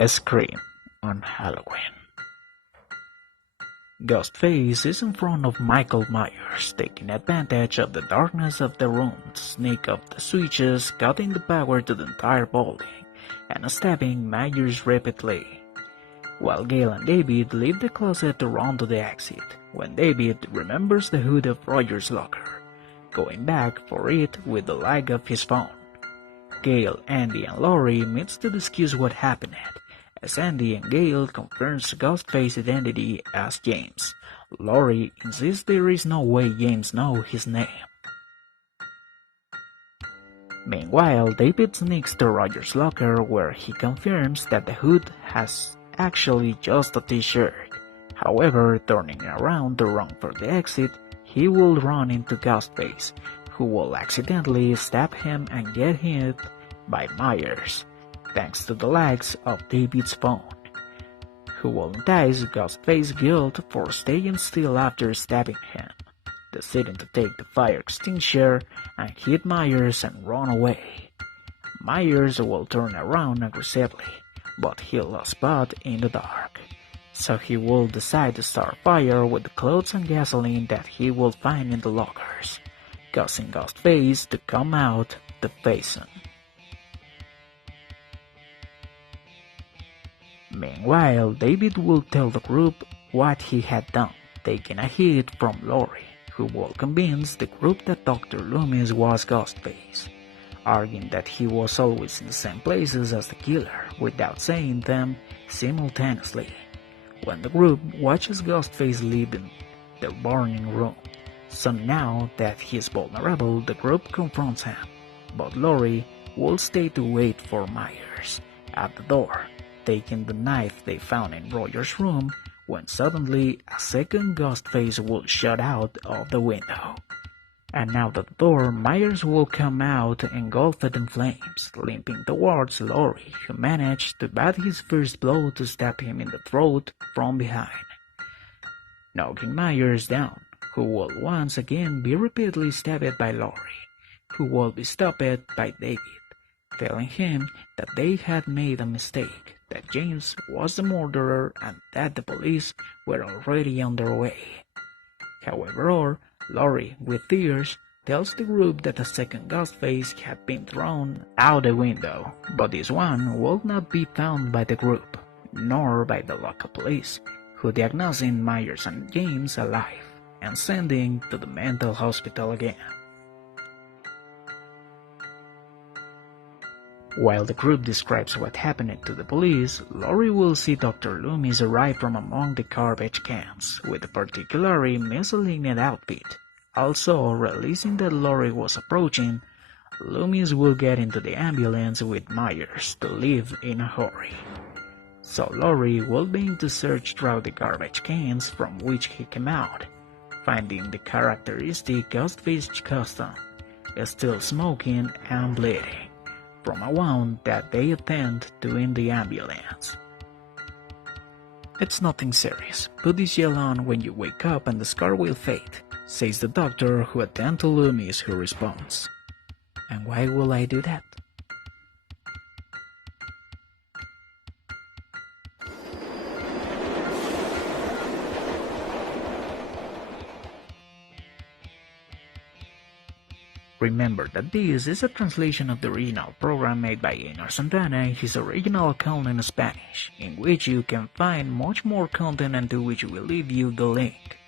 Scream on Halloween. Ghostface is in front of Michael Myers, taking advantage of the darkness of the room to sneak up the switches, cutting the power to the entire building, and stabbing Myers repeatedly. While Gail and David leave the closet to run to the exit, when David remembers the hood of Roger's locker, going back for it with the light of his phone. Gail, Andy, and Laurie meets to discuss what happened, as Andy and Gail confirms Ghostface's identity as James. Laurie insists there is no way James knows his name. Meanwhile, David sneaks to Roger's locker where he confirms that the hood has actually just a t-shirt. However, turning around to run for the exit, he will run into Ghostface, who will accidentally stab him and get hit by Myers, thanks to the lags of David's phone, who will entice Ghostface's guilt for staying still after stabbing him, deciding to take the fire extinguisher and hit Myers and run away. Myers will turn around aggressively, but he'll lose spot in the dark, so he will decide to start fire with the clothes and gasoline that he will find in the lockers, causing Ghostface to come out to face him. Meanwhile, David will tell the group what he had done, taking a hit from Laurie, who will convince the group that Dr. Loomis was Ghostface, arguing that he was always in the same places as the killer, without saying them simultaneously. When the group watches Ghostface leaving the burning room, so now that he is vulnerable, the group confronts him, but Laurie will stay to wait for Myers at the door, taking the knife they found in Roger's room, when suddenly a second Ghostface will shoot out of the window. And out the door, Myers will come out engulfed in flames, limping towards Laurie, who managed to bat his first blow to stab him in the throat from behind, knocking Myers down, who will once again be repeatedly stabbed by Laurie, who will be stopped by David, telling him that they had made a mistake, that James was the murderer and that the police were already on their way. However, Laurie, with tears, tells the group that a second Ghostface had been thrown out the window, but this one will not be found by the group, nor by the local police, who diagnosing Myers and James alive, and sending to the mental hospital again. While the group describes what happened to the police, Laurie will see Dr. Loomis arrive from among the garbage cans, with a particularly miscellaneous outfit. Also, releasing that Laurie was approaching, Loomis will get into the ambulance with Myers to leave in a hurry. So Laurie will begin to search through the garbage cans from which he came out, finding the characteristic Ghostface costume, still smoking and bleeding from a wound that they attend to in the ambulance. "It's nothing serious. Put this gel on when you wake up and the scar will fade," says the doctor who attends to Loomis, who responds, "And why will I do that?" Remember that this is a translation of the original program made by Einar Santana in his original account in Spanish, in which you can find much more content and to which we will leave you the link.